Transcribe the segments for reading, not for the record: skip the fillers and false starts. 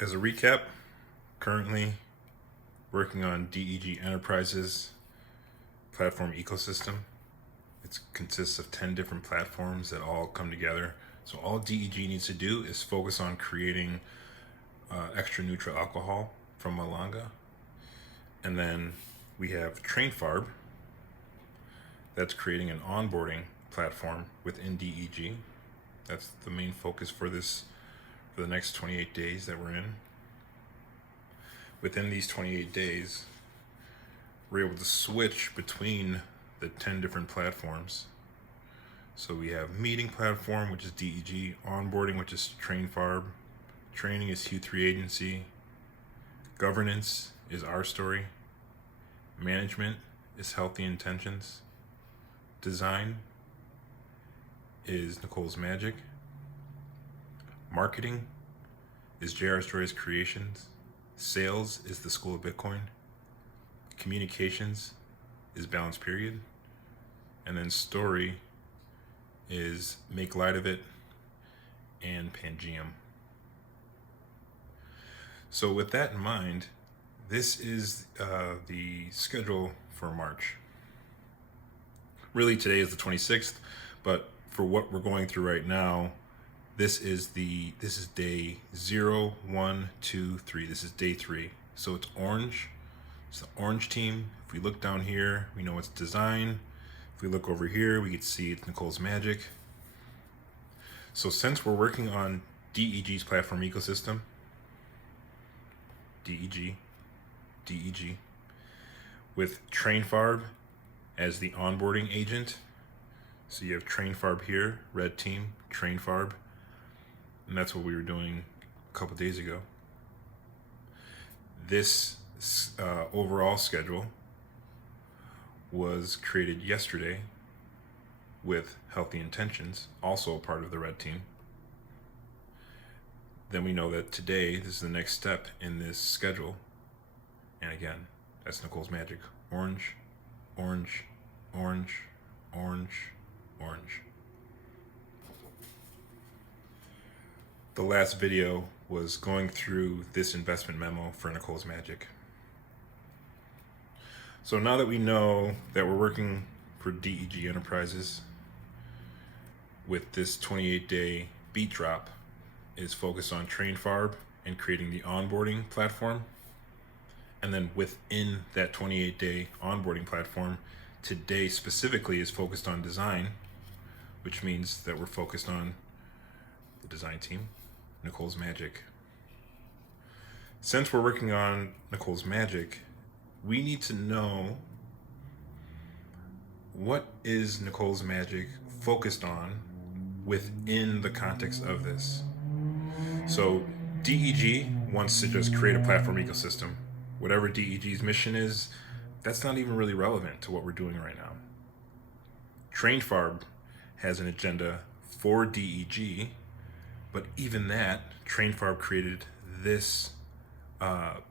As a recap, currently working on DEG Enterprises platform ecosystem. It consists of 10 different platforms that all come together. So all DEG needs to do is focus on creating extra neutral alcohol from Malanga. And then we have TrainFarb that's creating an onboarding platform within DEG. That's the main focus for the next 28 days that we're in. Within these 28 days, we're able to switch between the 10 different platforms. So we have meeting platform, which is DEG, onboarding, which is TrainFarb, training is Q3 agency, governance is our story, management is Healthy Intentions, design is Nicole's Magic, marketing is JR Stories Creations, sales is the School of Bitcoin, communications is Balance Period, and then story is Make Light of It and Pangeum. So with that in mind, this is the schedule for March. Really today is the 26th, but for what we're going through right now, this is day 0, 1, 2, 3. This is day 3. So it's orange. It's the orange team. If we look down here, we know it's design. If we look over here, we can see it's Nicole's Magic. So since we're working on DEG's platform ecosystem, DEG, with TrainFarb as the onboarding agent. So you have TrainFarb here, red team, TrainFarb, and that's what we were doing a couple days ago. This overall schedule was created yesterday with Healthy Intentions, also a part of the red team. Then we know that today, this is the next step in this schedule. And again, that's Nicole's Magic. Orange, orange, orange, orange, orange. The last video was going through this investment memo for Nicole's Magic. So now that we know that we're working for DEG Enterprises with this 28-day beat drop is focused on TrainFarb and creating the onboarding platform. And then within that 28-day onboarding platform, today specifically is focused on design, which means that we're focused on the design team, Nicole's Magic. Since we're working on Nicole's Magic, we need to know what is Nicole's Magic focused on within the context of this. So DEG wants to just create a platform ecosystem. Whatever DEG's mission is, that's not even really relevant to what we're doing right now. TrainFarb has an agenda for DEG, but even that, TrainFarb created this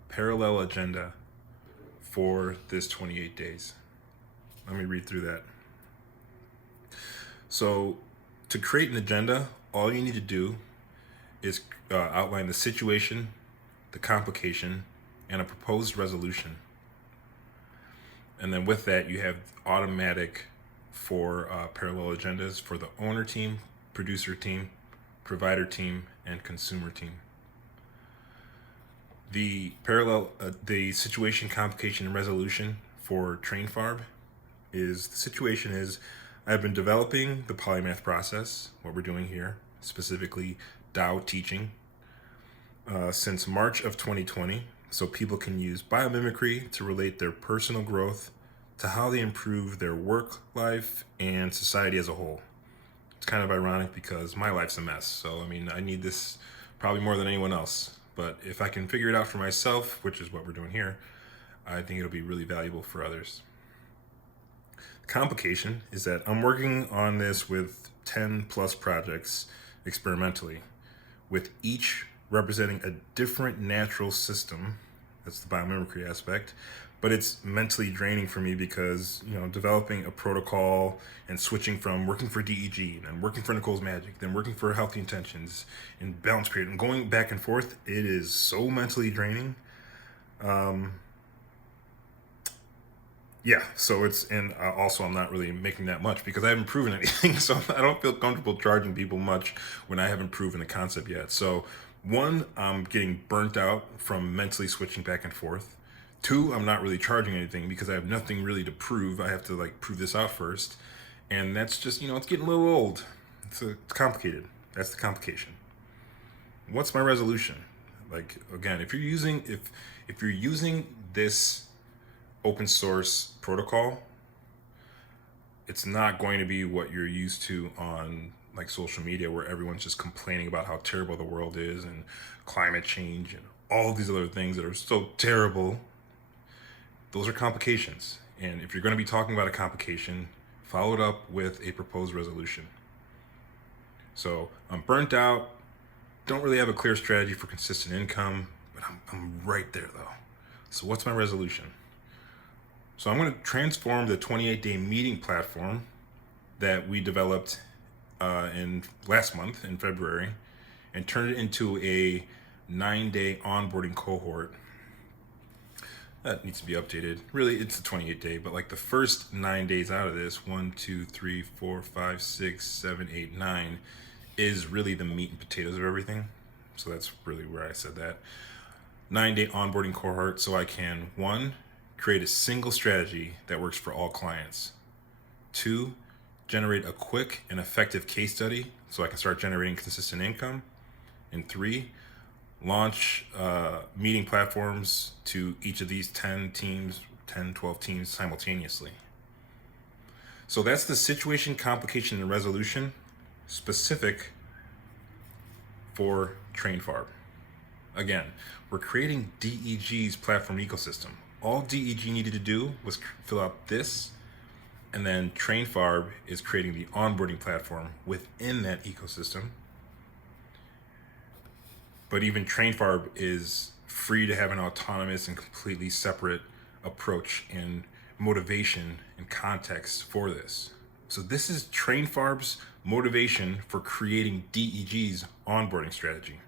parallel agenda for this 28 days. Let me read through that. So to create an agenda, all you need to do is outline the situation, the complication, and a proposed resolution. And then with that, you have automatic for parallel agendas for the owner team, producer team, provider team, and consumer team. The the situation, complication, and resolution for TrainFarb is, the situation is, I've been developing the polymath process, what we're doing here, specifically DAO teaching, since March of 2020, so people can use biomimicry to relate their personal growth to how they improve their work life and society as a whole. It's kind of ironic because my life's a mess, so I mean, I need this probably more than anyone else, but if I can figure it out for myself, which is what we're doing here, I think it'll be really valuable for others. The complication is that I'm working on this with 10 plus projects experimentally, with each representing a different natural system, that's the biomimicry aspect, but it's mentally draining for me because, developing a protocol and switching from working for DEG and working for Nicole's Magic, then working for Healthy Intentions and Balance Period and going back and forth, it is so mentally draining. Yeah, so and also I'm not really making that much because I haven't proven anything, so I don't feel comfortable charging people much when I haven't proven the concept yet. So one, I'm getting burnt out from mentally switching back and forth. Two, I'm not really charging anything because I have nothing really to prove. I have to prove this out first, and that's just it's getting a little old. It's complicated. That's the complication. What's my resolution? Again, if you're using this open source protocol, it's not going to be what you're used to on social media, where everyone's just complaining about how terrible the world is and climate change and all these other things that are so terrible. Those are complications. And if you're going to be talking about a complication, follow it up with a proposed resolution. So I'm burnt out, don't really have a clear strategy for consistent income, but I'm right there though. So what's my resolution? So I'm going to transform the 28-day meeting platform that we developed in last month in February and turn it into a 9-day onboarding cohort. That needs to be updated. Really, it's a 28-day, but the first 9 days out of this, 1, 2, 3, 4, 5, 6, 7, 8, 9, is really the meat and potatoes of everything. So that's really where I said that. 9-day onboarding cohort, so I can, 1, create a single strategy that works for all clients. 2, generate a quick and effective case study so I can start generating consistent income. And 3, launch meeting platforms to each of these 10, 12 teams simultaneously. So that's the situation, complication, and resolution specific for TrainFarb. Again, we're creating DEG's platform ecosystem. All DEG needed to do was fill out this, and then TrainFarb is creating the onboarding platform within that ecosystem. But even TrainFarb is free to have an autonomous and completely separate approach and motivation and context for this. So this is TrainFarb's motivation for creating DEG's onboarding strategy.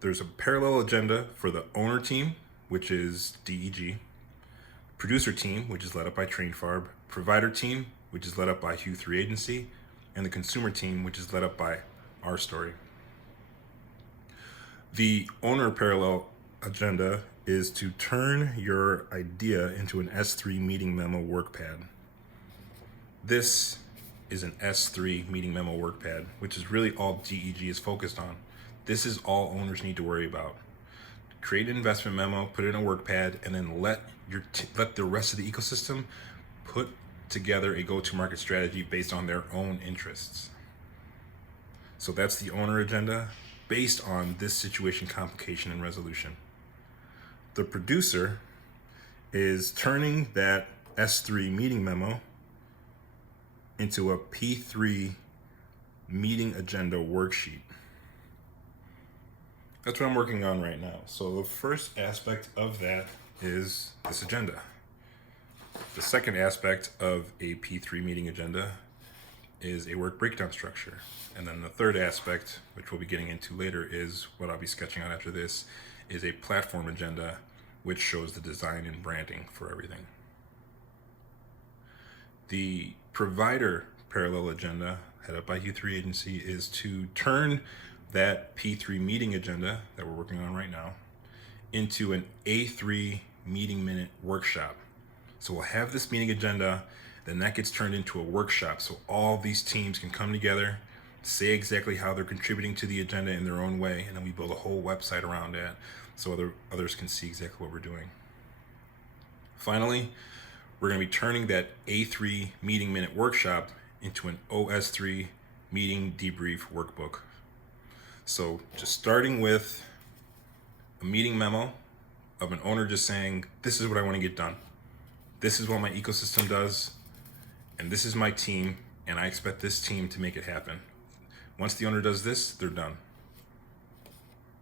There's a parallel agenda for the owner team, which is DEG, producer team, which is led up by TrainFarb, provider team, which is led up by Hugh3 Agency, and the consumer team, which is led up by Our Story. The owner parallel agenda is to turn your idea into an S3 meeting memo workpad. This is an S3 meeting memo workpad, which is really all DEG is focused on. This is all owners need to worry about. Create an investment memo, put it in a workpad, and then let the rest of the ecosystem put together a go-to-market strategy based on their own interests. So that's the owner agenda based on this situation, complication, and resolution. The producer is turning that S3 meeting memo into a P3 meeting agenda worksheet. That's what I'm working on right now. So the first aspect of that is this agenda. The second aspect of a P3 meeting agenda is a work breakdown structure. And then the third aspect, which we'll be getting into later, is what I'll be sketching out after this, is a platform agenda, which shows the design and branding for everything. The provider parallel agenda, headed up by Hugh3 Agency, is to turn that P3 meeting agenda that we're working on right now into an A3 meeting minute workshop. So we'll have this meeting agenda, then that gets turned into a workshop so all these teams can come together, say exactly how they're contributing to the agenda in their own way, and then we build a whole website around that so others can see exactly what we're doing. Finally, we're going to be turning that A3 meeting minute workshop into an OS3 meeting debrief workbook. So just starting with a meeting memo of an owner just saying, this is what I want to get done. This is what my ecosystem does, and this is my team, and I expect this team to make it happen. Once the owner does this, they're done.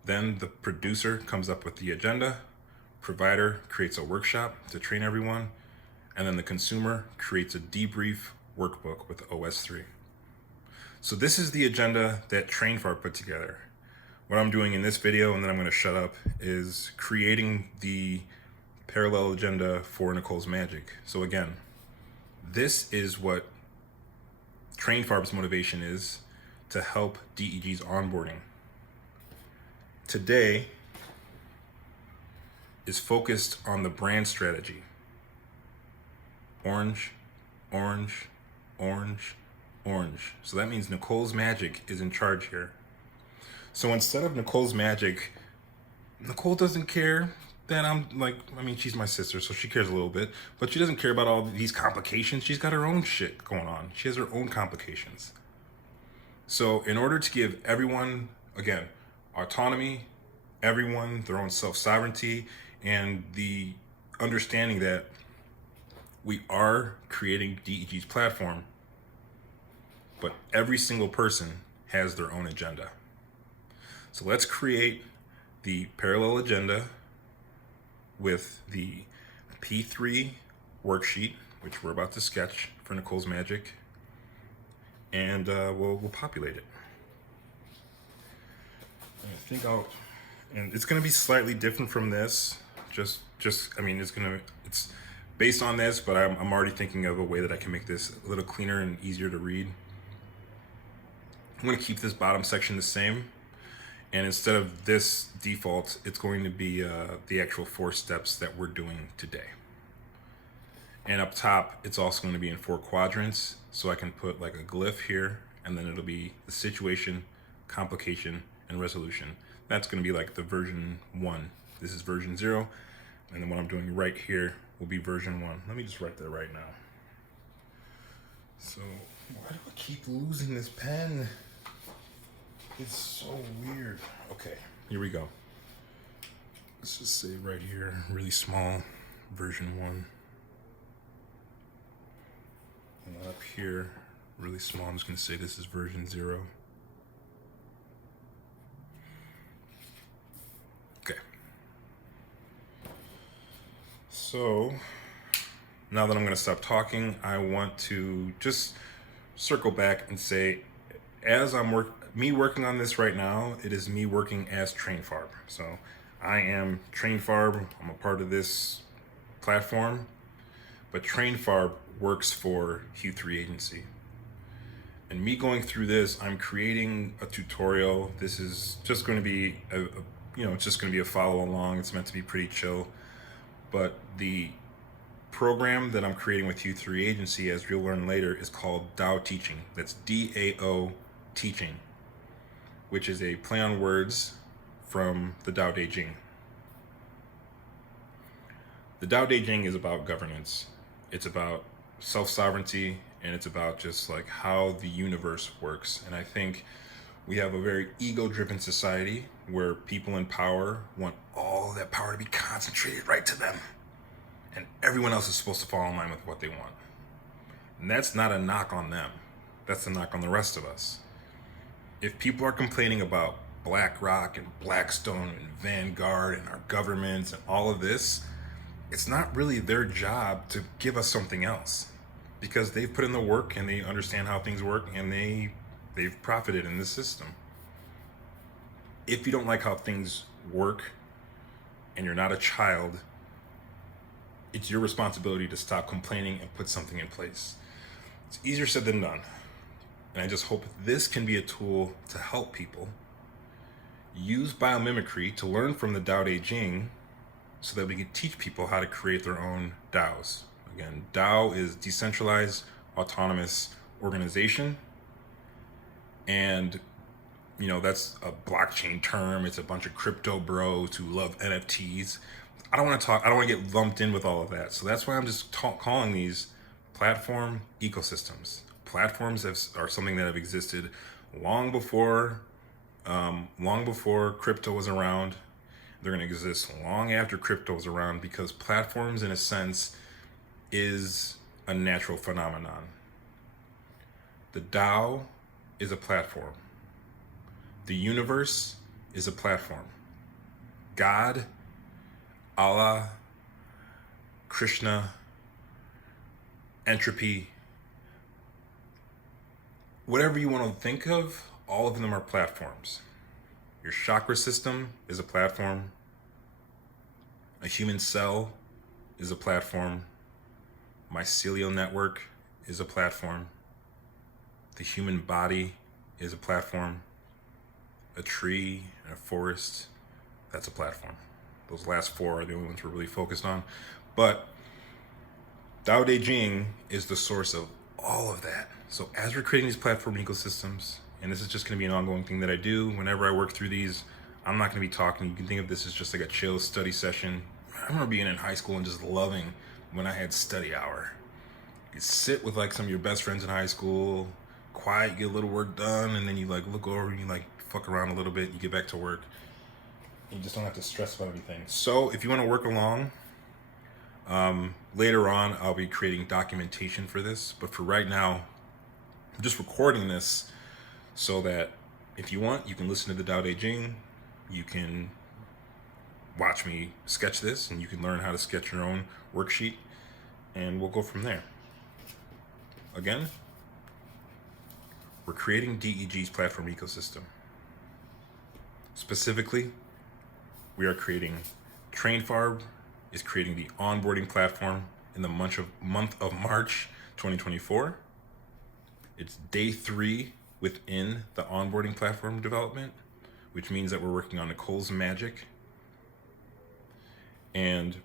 Then the producer comes up with the agenda, provider creates a workshop to train everyone, and then the consumer creates a debrief workbook with OS3. So this is the agenda that TrainFarb put together. What I'm doing in this video, and then I'm going to shut up, is creating the parallel agenda for Nicole's Magic. So again, this is what TrainFarb's motivation is to help DEG's onboarding. Today is focused on the brand strategy. Orange, orange, orange, orange. So that means Nicole's Magic is in charge here. So instead of Nicole's Magic, Nicole doesn't care that she's my sister, so she cares a little bit, but she doesn't care about all these complications. She's got her own shit going on. She has her own complications. So in order to give everyone, again, autonomy, everyone their own self-sovereignty, and the understanding that we are creating DEG's platform, but every single person has their own agenda. So let's create the parallel agenda with the P3 worksheet, which we're about to sketch for Nicole's Magic, and we'll populate it. And it's gonna be slightly different from this. It's based on this, but I'm already thinking of a way that I can make this a little cleaner and easier to read. I'm gonna keep this bottom section the same, and instead of this default, it's going to be the actual 4 steps that we're doing today. And up top, it's also going to be in 4 quadrants, so I can put like a glyph here, and then it'll be the situation, complication, and resolution. That's going to be like the version 1. This is version 0, and then what I'm doing right here will be version 1. Let me just write that right now. So, why do I keep losing this pen? It's so weird. Okay, here we go. Let's just say right here, really small, version 1. And up here, really small, I'm just gonna say this is version 0. Okay. So, now that I'm gonna stop talking, I want to just circle back and say, as I'm working on this right now, it is me working as TrainFarb. So I am TrainFarb, I'm a part of this platform, but TrainFarb works for Q3 Agency. And me going through this, I'm creating a tutorial. This is just going to be it's just going to be a follow along. It's meant to be pretty chill. But the program that I'm creating with Q3 Agency, as you'll learn later, is called DAO Teaching. That's DAO Teaching, which is a play on words from the Tao Te Ching. The Tao Te Ching is about governance. It's about self-sovereignty, and it's about just like how the universe works. And I think we have a very ego-driven society where people in power want all of that power to be concentrated right to them. And everyone else is supposed to fall in line with what they want. And that's not a knock on them. That's a knock on the rest of us. If people are complaining about BlackRock and Blackstone and Vanguard and our governments and all of this, it's not really their job to give us something else, because they've put in the work and they understand how things work, and they've profited in this system. If you don't like how things work and you're not a child, it's your responsibility to stop complaining and put something in place. It's easier said than done. And I just hope this can be a tool to help people use biomimicry to learn from the Tao Te Ching, so that we can teach people how to create their own DAOs. Again, DAO is decentralized autonomous organization, and that's a blockchain term. It's a bunch of crypto bros who love NFTs. I don't want to get lumped in with all of that. So that's why I'm just calling these platform ecosystems. Platforms are something that have existed long before crypto was around. They're going to exist long after crypto is around, because platforms, in a sense, is a natural phenomenon. The Tao is a platform. The universe is a platform. God, Allah, Krishna, entropy, whatever you want to think of, all of them are platforms. Your chakra system is a platform. A human cell is a platform. Mycelial network is a platform. The human body is a platform. A tree and a forest, that's a platform. Those last four are the only ones we're really focused on. But Tao Te Ching is the source of all of that. So as we're creating these platform ecosystems, and this is just going to be an ongoing thing that I do whenever I work through these, I'm not going to be talking. You can think of this as just like a chill study session. I remember being in high school and just loving when I had study hour. You sit with like some of your best friends in high school, quiet, get a little work done, and then you like look over and you like fuck around a little bit, you get back to work. You just don't have to stress about anything. So if you want to work along, later on I'll be creating documentation for this, but for right now I'm just recording this so that if you want, you can listen to the Tao Te Ching, you can watch me sketch this, and you can learn how to sketch your own worksheet, and we'll go from there. Again, we're creating DEG's platform ecosystem. Specifically, we are creating TrainFarb is creating the onboarding platform in the month of March 2024. It's day 3 within the onboarding platform development, which means that we're working on Nicole's Magic. And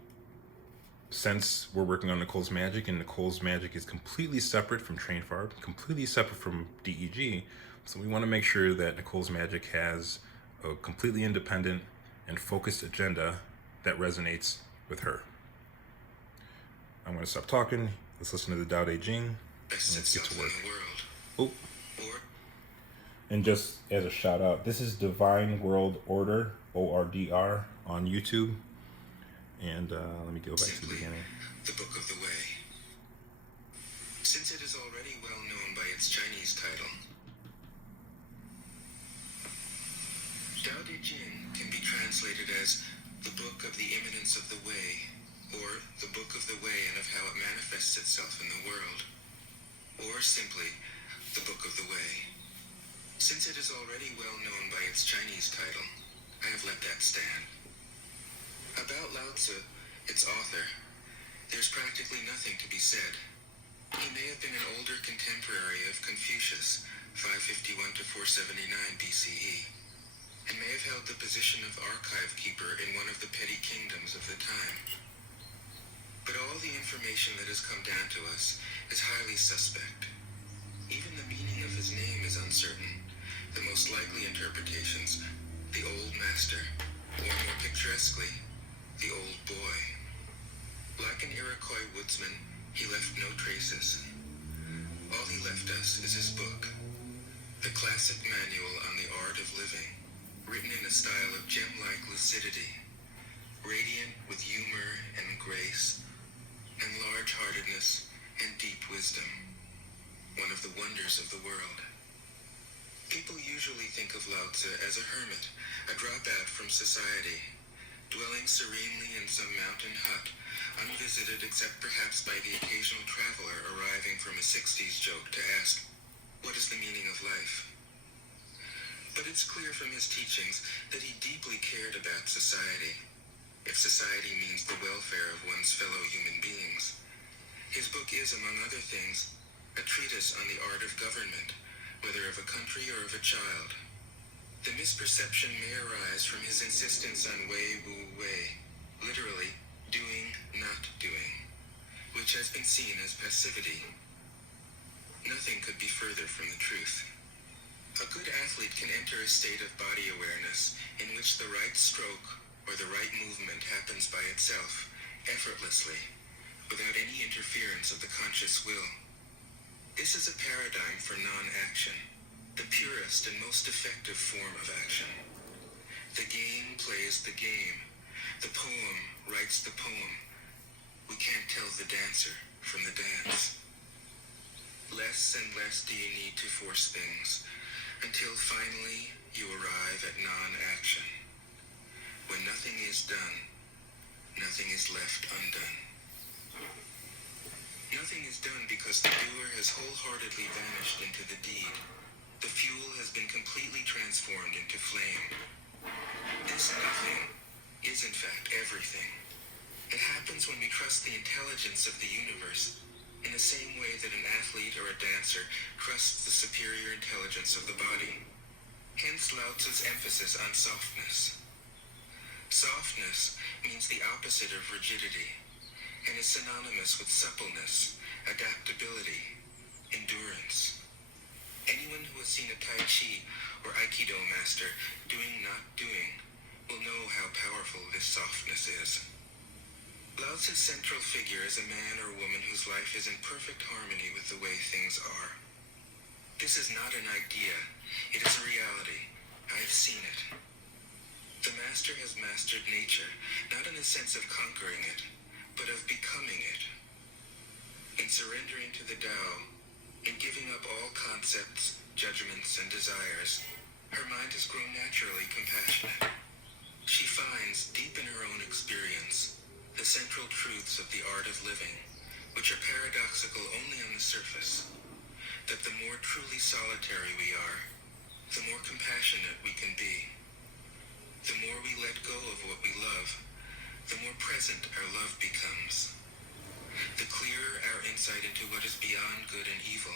since we're working on Nicole's Magic, and Nicole's Magic is completely separate from TrainFarb, completely separate from DEG, so we want to make sure that Nicole's Magic has a completely independent and focused agenda that resonates with her. I'm going to stop talking. Let's listen to the Tao Te Ching, and let's get to work. Oh. And just as a shout out, this is Divine World Order, ORDR, on YouTube. And let me go back to the beginning. The Book of the Way. Since it is already well known by its Chinese title, Tao Te Ching can be translated as the Book of the Imminence of the Way, or the Book of the Way and of how it manifests itself in the world, or simply the Book of the Way. Since it is already well known by its Chinese title, I have let that stand. About Lao Tzu, its author, there's practically nothing to be said. He may have been an older contemporary of Confucius, 551 to 479 BCE, and may have held the position of archive keeper in one of the petty kingdoms of the time. But all the information that has come down to us is highly suspect. Even the meaning of his name is uncertain. The most likely interpretations, the old master, or more picturesquely, the old boy. Like an Iroquois woodsman, he left no traces. All he left us is his book, the classic manual on the art of living, written in a style of gem-like lucidity, radiant with humor and grace, and large-heartedness and deep wisdom, one of the wonders of the world. People usually think of Lao Tzu as a hermit, a dropout from society, dwelling serenely in some mountain hut, unvisited except perhaps by the occasional traveler arriving from a 60s joke to ask, what is the meaning of life? But it's clear from his teachings that he deeply cared about society, if society means the welfare of one's fellow human beings. His book is, among other things, a treatise on the art of government, whether of a country or of a child. The misperception may arise from his insistence on wei wu wei, literally, doing, not doing, which has been seen as passivity. Nothing could be further from the truth. A good athlete can enter a state of body awareness in which the right stroke or the right movement happens by itself, effortlessly, without any interference of the conscious will. This is a paradigm for non-action, the purest and most effective form of action. The game plays the game. The poem writes the poem. We can't tell the dancer from the dance. Less and less do you need to force things, until finally you arrive at non-action. When nothing is done, nothing is left undone. Nothing is done because the doer has wholeheartedly vanished into the deed. The fuel has been completely transformed into flame. This nothing is in fact everything. It happens when we trust the intelligence of the universe in the same way that an athlete or a dancer trusts the superior intelligence of the body. Hence Lao Tzu's emphasis on softness. Softness means the opposite of rigidity and is synonymous with suppleness, adaptability, endurance. Anyone who has seen a Tai Chi or Aikido master doing not doing will know how powerful this softness is. Lao Tzu's central figure is a man or woman whose life is in perfect harmony with the way things are. This is not an idea, it is a reality. I have seen it. The master has mastered nature, not in the sense of conquering it, but of becoming it. In surrendering to the Tao, in giving up all concepts, judgments, and desires, her mind has grown naturally compassionate. She finds, deep in her own experience, the central truths of the art of living, which are paradoxical only on the surface, that the more truly solitary we are, the more compassionate we can be. The more we let go of what we love, the more present our love becomes. The clearer our insight into what is beyond good and evil,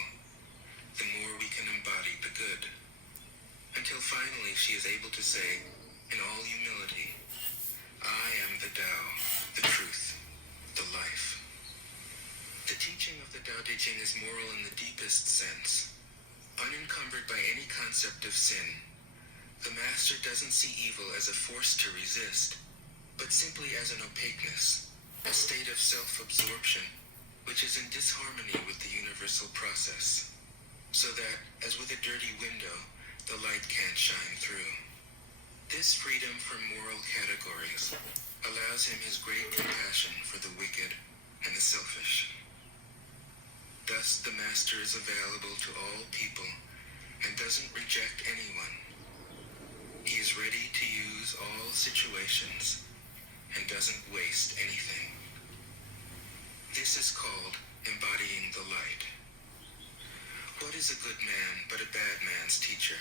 the more we can embody the good. Until finally she is able to say, in all humility, I am the Tao, the truth, the life. The teaching of the Tao Te Ching is moral in the deepest sense. Unencumbered by any concept of sin, the master doesn't see evil as a force to resist, but simply as an opaqueness, a state of self-absorption, which is in disharmony with the universal process, so that, as with a dirty window, the light can't shine through. This freedom from moral categories allows him his great compassion for the wicked and the selfish. Thus, the master is available to all people and doesn't reject anyone. He is ready to use all situations and doesn't waste anything. This is called embodying the light. What is a good man but a bad man's teacher?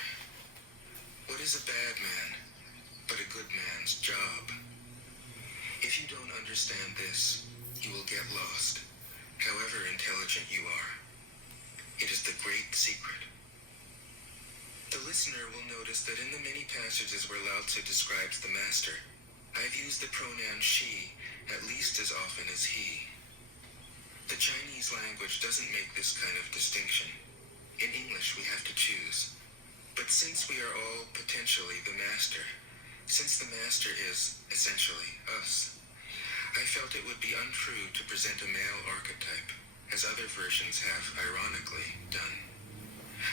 What is a bad man but a good man's job? If you don't understand this, you will get lost, however intelligent you are. It is the great secret. The listener will notice that in the many passages where Lao Tzu describes the master, I've used the pronoun she at least as often as he. The Chinese language doesn't make this kind of distinction. In English, we have to choose. But since we are all potentially the master, since the master is, essentially, us, I felt it would be untrue to present a male archetype, as other versions have, ironically, done.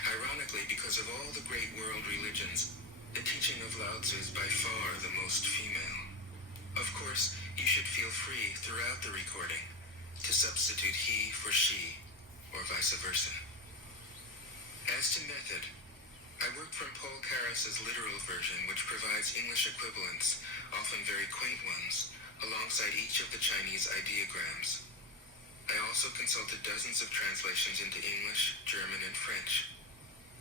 Ironically, because of all the great world religions, the teaching of Lao Tzu is by far the most female. Of course, you should feel free throughout the recording to substitute he for she, or vice versa. As to method, I worked from Paul Carus's literal version, which provides English equivalents, often very quaint ones, alongside each of the Chinese ideograms. I also consulted dozens of translations into English, German, and French.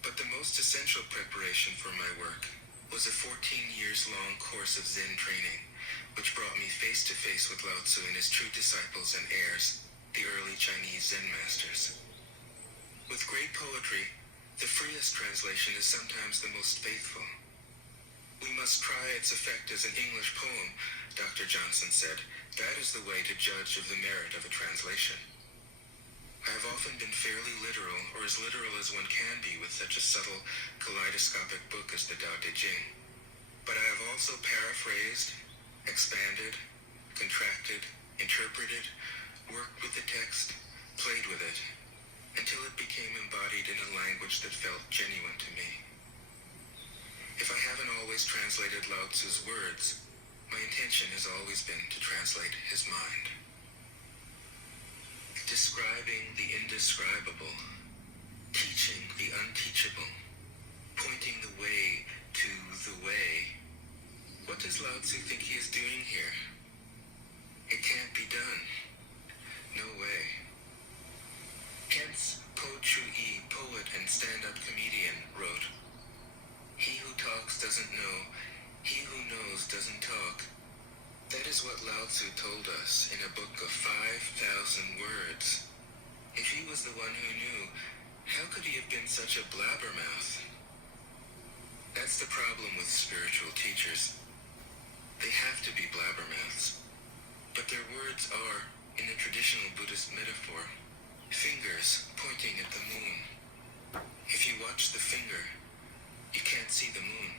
But the most essential preparation for my work was a 14 years long course of Zen training, which brought me face to face with Lao Tzu and his true disciples and heirs, the early Chinese Zen masters. With great poetry, the freest translation is sometimes the most faithful. We must try its effect as an English poem, Dr. Johnson said. That is the way to judge of the merit of a translation. I have often been fairly literal, or as literal as one can be with such a subtle, kaleidoscopic book as the Tao Te Ching. But I have also paraphrased, expanded, contracted, interpreted, worked with the text, played with it, until it became embodied in a language that felt genuine to me. If I haven't always translated Lao Tzu's words, my intention has always been to translate his mind. Describing the indescribable, teaching the unteachable, pointing the way to the way. What does Lao Tzu think he is doing here? It can't be done. No way. Hence, Po Chu-yi, poet and stand-up comedian, wrote, "He who talks doesn't know. He who knows doesn't talk." That is what Lao Tzu told us in a book of 5,000 words. If he was the one who knew, how could he have been such a blabbermouth? That's the problem with spiritual teachers. They have to be blabbermouths. But their words are, in the traditional Buddhist metaphor, fingers pointing at the moon. If you watch the finger, you can't see the moon.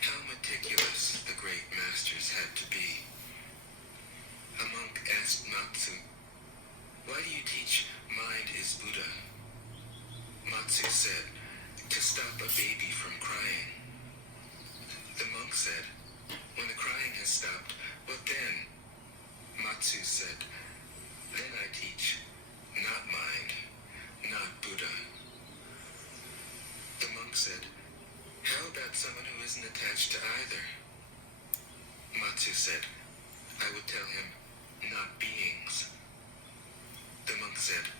How meticulous the great masters had to be. A monk asked Matsu, "Why do you teach mind is Buddha?" Matsu said, "To stop a baby from crying." The monk said, "When the crying has stopped, what then?" Matsu said, "Then I teach, not mind, not Buddha." The monk said, "How about someone who isn't attached to either?" Matsu said, "I would tell him, not beings." The monk said,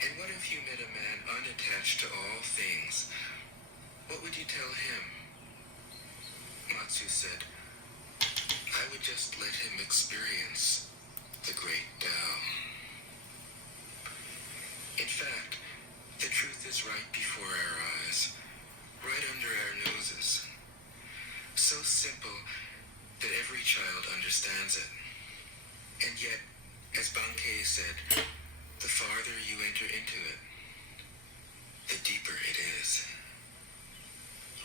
"And what if you met a man unattached to all things? What would you tell him?" Matsu said, "I would just let him experience the great Tao." In fact, the truth is right before our eyes, right under our noses. So simple that every child understands it. And yet, as Bankei said, the farther you enter into it, the deeper it is.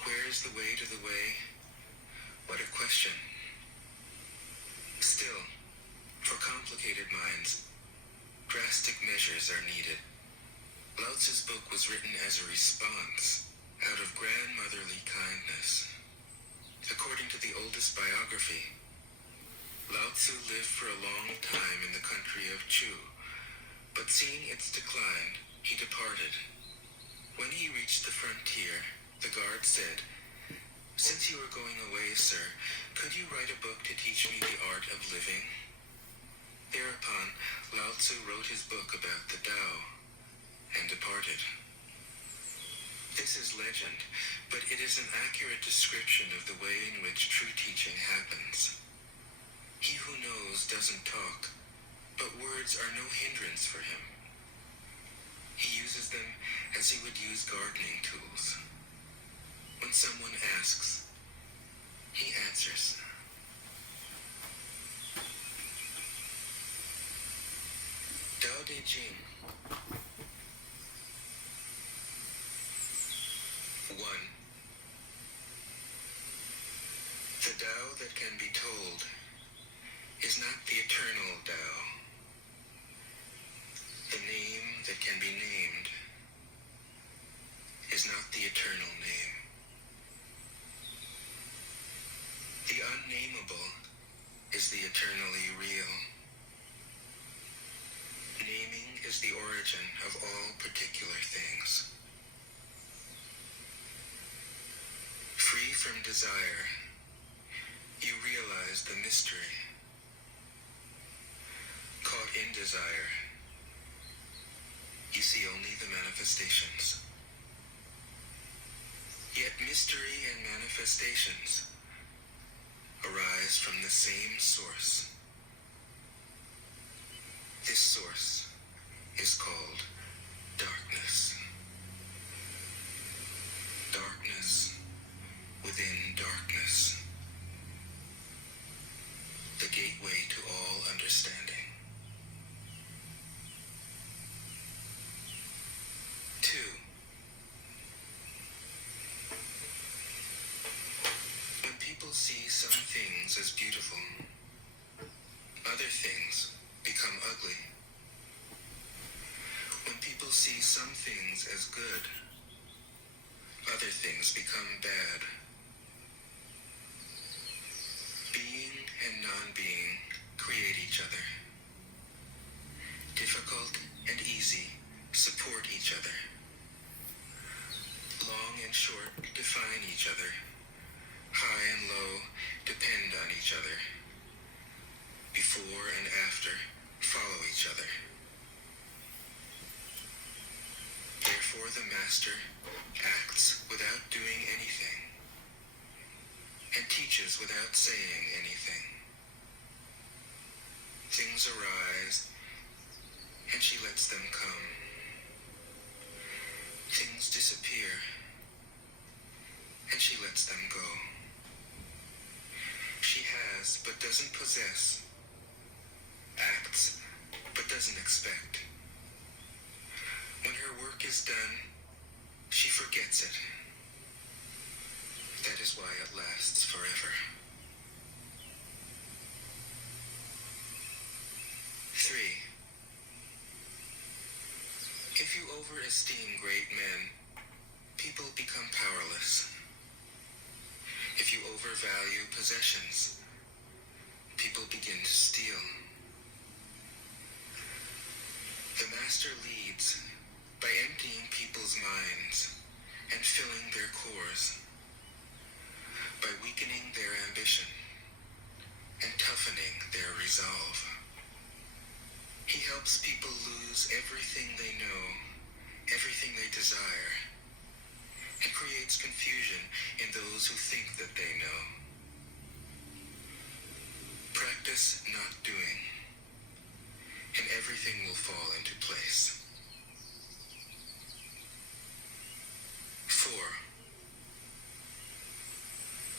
Where is the way to the way? What a question. Still, for complicated minds, drastic measures are needed. Lao Tzu's book was written as a response out of grandmotherly kindness. According to the oldest biography, Lao Tzu lived for a long time in the country of Chu, but seeing its decline, he departed. When he reached the frontier, the guard said, "Since you are going away, sir, could you write a book to teach me the art of living?" Thereupon, Lao Tzu wrote his book about the Tao and departed. This is legend, but it is an accurate description of the way in which true teaching happens. He who knows doesn't talk, but words are no hindrance for him. He uses them as he would use gardening tools. When someone asks, he answers. Tao De Jing. 1. The Tao that can be told is not the eternal Tao. The name that can be named is not the eternal name. The unnameable is the eternally real. Naming is the origin of all particular things. Free from desire, you realize the mystery. Caught in desire, you see only the manifestations. Yet mystery and manifestations arise from the same source. This source is called darkness. Darkness within darkness. The gateway to all understanding. 2. When people see some things as beautiful, other things become ugly. When people see some things as good, other things become bad. Being and non-being create each other. Difficult and easy support each other. Long and short define each other. High and low depend on each other. Before the Master acts without doing anything and teaches without saying anything. Things arise, and she lets them come. Things disappear, and she lets them go. She has, but doesn't possess, acts, but doesn't expect. When her work is done, she forgets it. That is why it lasts forever. 3. If you overesteem great men, people become powerless. If you overvalue possessions, people begin to steal. The Master leads by emptying people's minds and filling their cores, by weakening their ambition and toughening their resolve. He helps people lose everything they know, everything they desire, and creates confusion in those who think that they know. Practice not doing, and everything will fall into place. 4.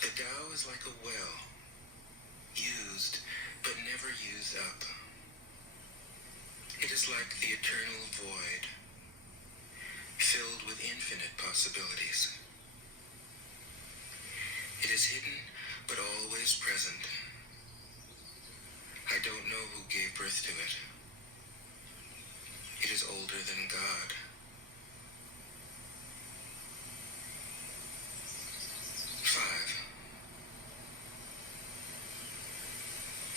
The Tao is like a well, used but never used up. It is like the eternal void, filled with infinite possibilities. It is hidden but always present. I don't know who gave birth to it. It is older than God. 5.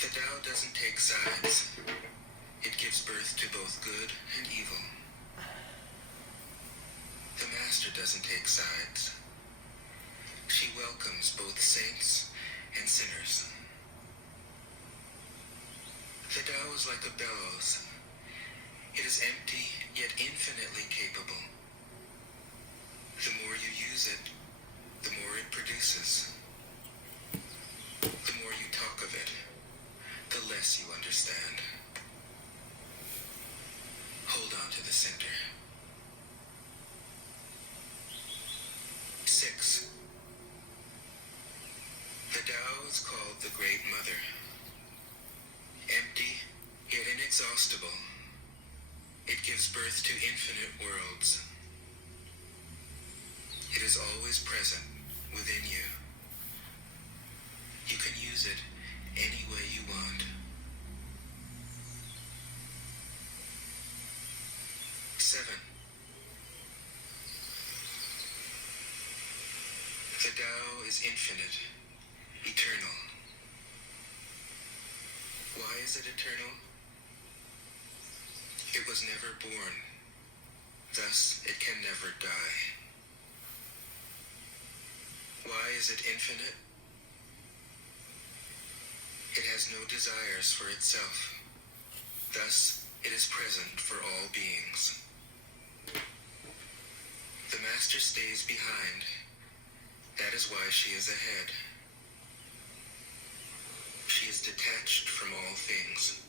The Tao doesn't take sides. It gives birth to both good and evil. The Master doesn't take sides. She welcomes both saints and sinners. The Tao is like a bellows. It is empty, yet infinitely capable. The more you use it, the more it produces. The more you talk of it, the less you understand. Hold on to the center. 6. The Tao is called the Great Mother. Empty, yet inexhaustible, it gives birth to infinite worlds. It is always present within you. You can use it any way you want. 7. The Tao is infinite, eternal. Why is it eternal? It was never born, thus it can never die. Why is it infinite? It has no desires for itself, thus it is present for all beings. The Master stays behind. That is why she is ahead. She is detached from all things.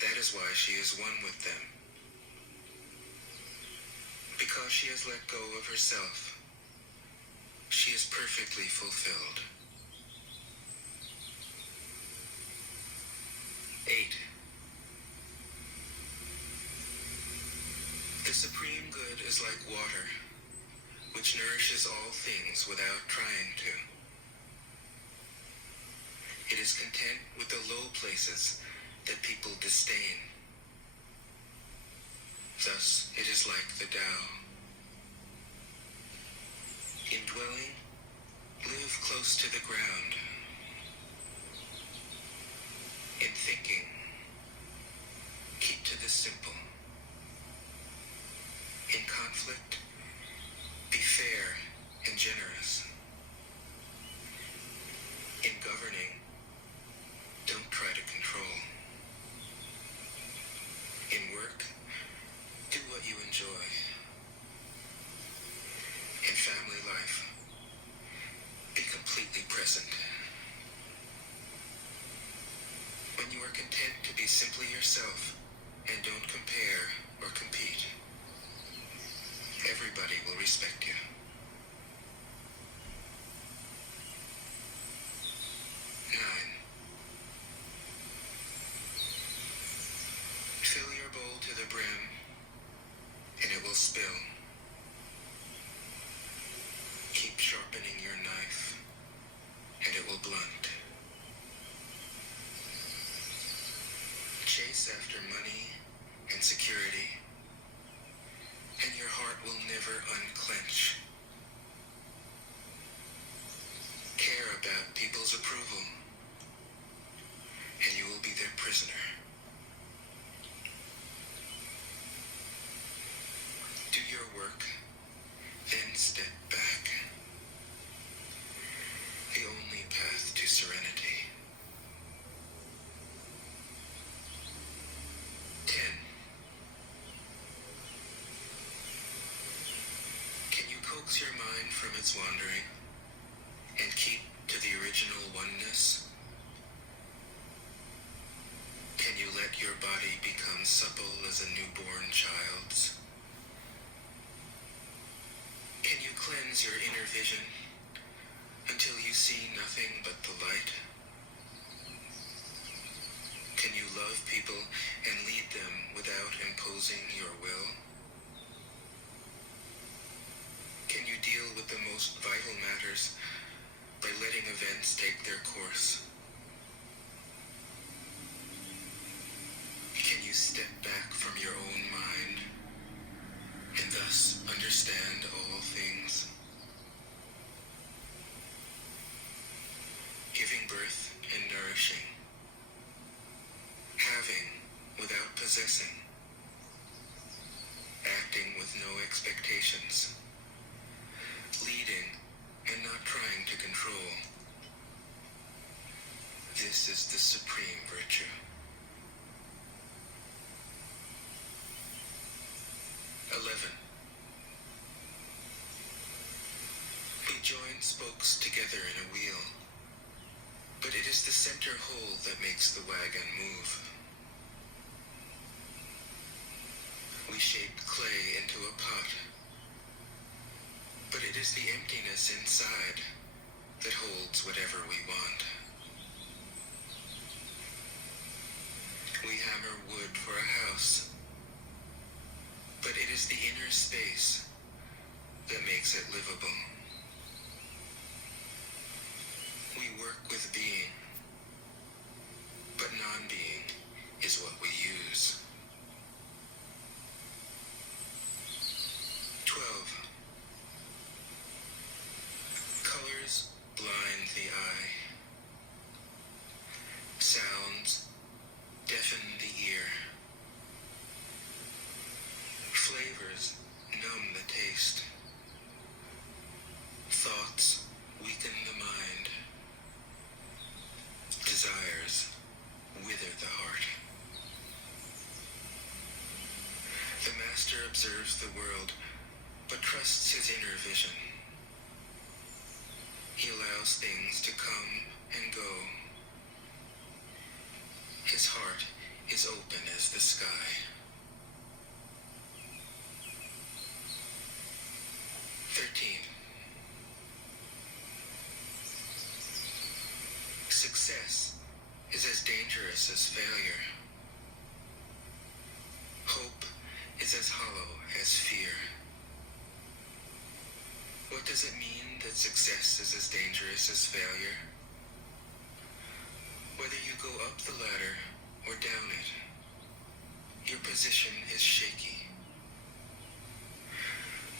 That is why she is one with them. Because she has let go of herself, she is perfectly fulfilled. 8. The supreme good is like water, which nourishes all things without trying to. It is content with the low places that people disdain. Thus, it is like the Tao. In dwelling, live close to the ground. In thinking, keep to the simple. In conflict, be fair and generous. In governing, don't try to control. In work, do what you enjoy. when you are content to be simply yourself and don't compare or compete, everybody will respect you. 9. Fill your bowl to the brim, and it will spill. Keep sharpening your knife, and it will blunt. Chase after money and security, and your heart will never unclench. Care about people's approval, and you will be their prisoner. Do your work, then step back. The only path to serenity. 10. Can you coax your mind from its wandering and keep to the original oneness? Can you let your body become supple as a newborn child's? Can you cleanse your inner vision until you see nothing but the light? Can you love people and lead them without imposing your will? Can you deal with the most vital matters by letting events take their course? Can you step back from your own mind and thus understand all things? Giving birth and nourishing. Having without possessing. Acting with no expectations. Leading and not trying to control. This is the supreme virtue. 11. We join spokes together in a wheel, but it is the center hole that makes the wagon move. We shape clay into a pot, but it is the emptiness inside that holds whatever we want. We hammer wood for a house, but it is the inner space that makes it livable. We work with being, but non-being is what we use. 12. Colors blind the eye. Sounds deafen the ear. Flavors numb the taste. Thoughts weaken the mind. Desires wither the heart. The master observes the world, but trusts his inner vision. He allows things to come and go. His heart is open as the sky. 13. Success is as dangerous as failure. Hope is as hollow as fear. What does it mean that success is as dangerous as failure? Whether you go up the ladder or down it, your position is shaky.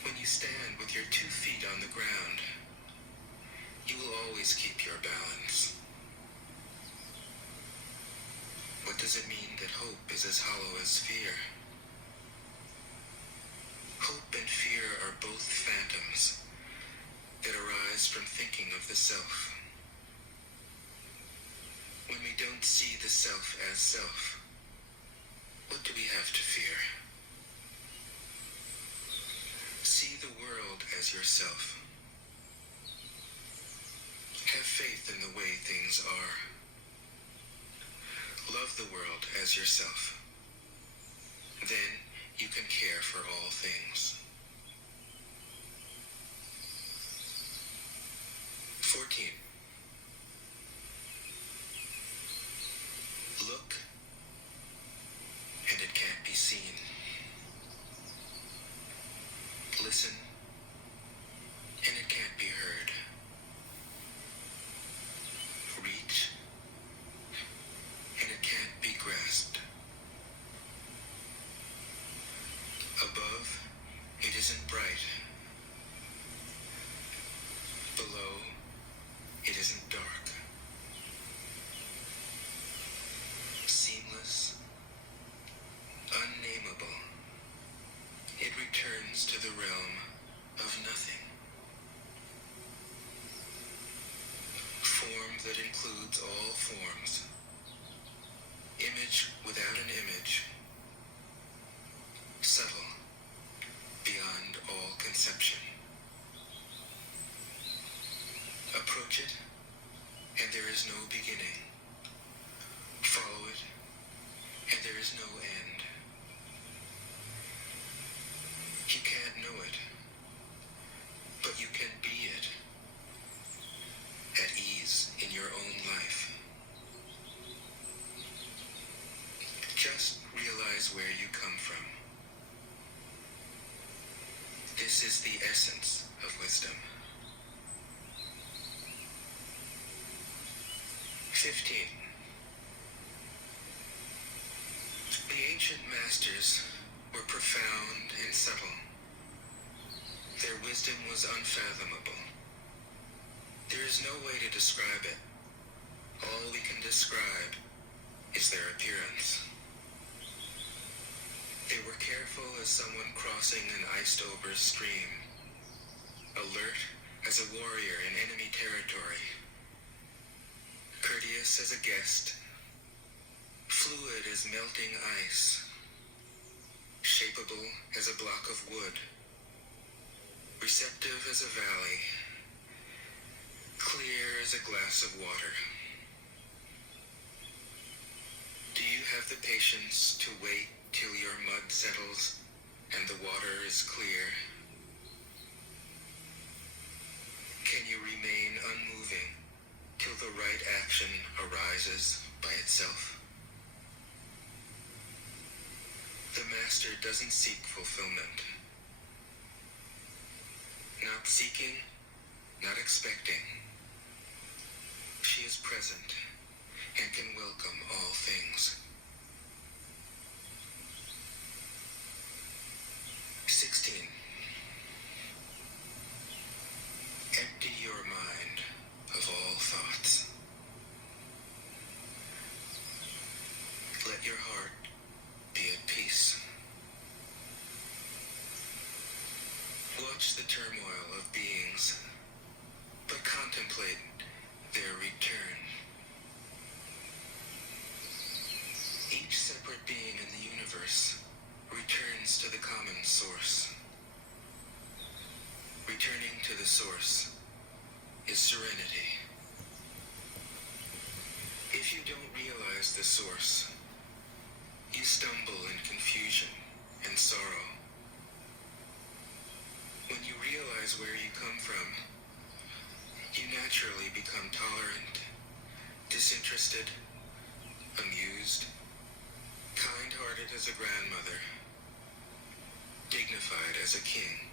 When you stand with your 2 feet on the ground, you will always keep your balance. What does it mean that hope is as hollow as fear? Hope and fear are both phantoms that arise from thinking of the self. When we don't see the self as self, what do we have to fear? See the world as yourself. Have faith in the way things are. Love the world as yourself. Then you can care for all things. 14. Look, and it can't be seen. Listen, and it can't be heard. Reach, and it can't be grasped. Above, it isn't bright. Below, it isn't dark. Seamless, unnameable, it returns to the realm of nothing. Form that includes all forms. Image without an image. Subtle, beyond all conception. Approach it, and there is no beginning. Follow it, and there is no end. You can't know it, but you can be it. At ease in your own life. Just realize where you come from. This is the essence of wisdom. 15. The ancient masters were profound and subtle. Their wisdom was unfathomable. There is no way to describe it. All we can describe is their appearance. They were careful as someone crossing an iced-over stream, alert as a warrior in enemy territory, courteous as a guest, fluid as melting ice, shapeable as a block of wood, receptive as a valley, clear as a glass of water. Do you have the patience to wait till your mud settles and the water is clear? Can you remain unmoving till the right action arises by itself? The master doesn't seek fulfillment. Not seeking, not expecting. She is present and can welcome all things. 16. Empty your mind of all thoughts. Let your heart be at peace. Watch the turmoil of beings, but contemplate their return. Each separate being in the universe returns to the common source. Returning to the source is serenity. If you don't realize the source, you stumble in confusion and sorrow. When you realize where you come from, you naturally become tolerant, disinterested, amused, kind-hearted as a grandmother, dignified as a king.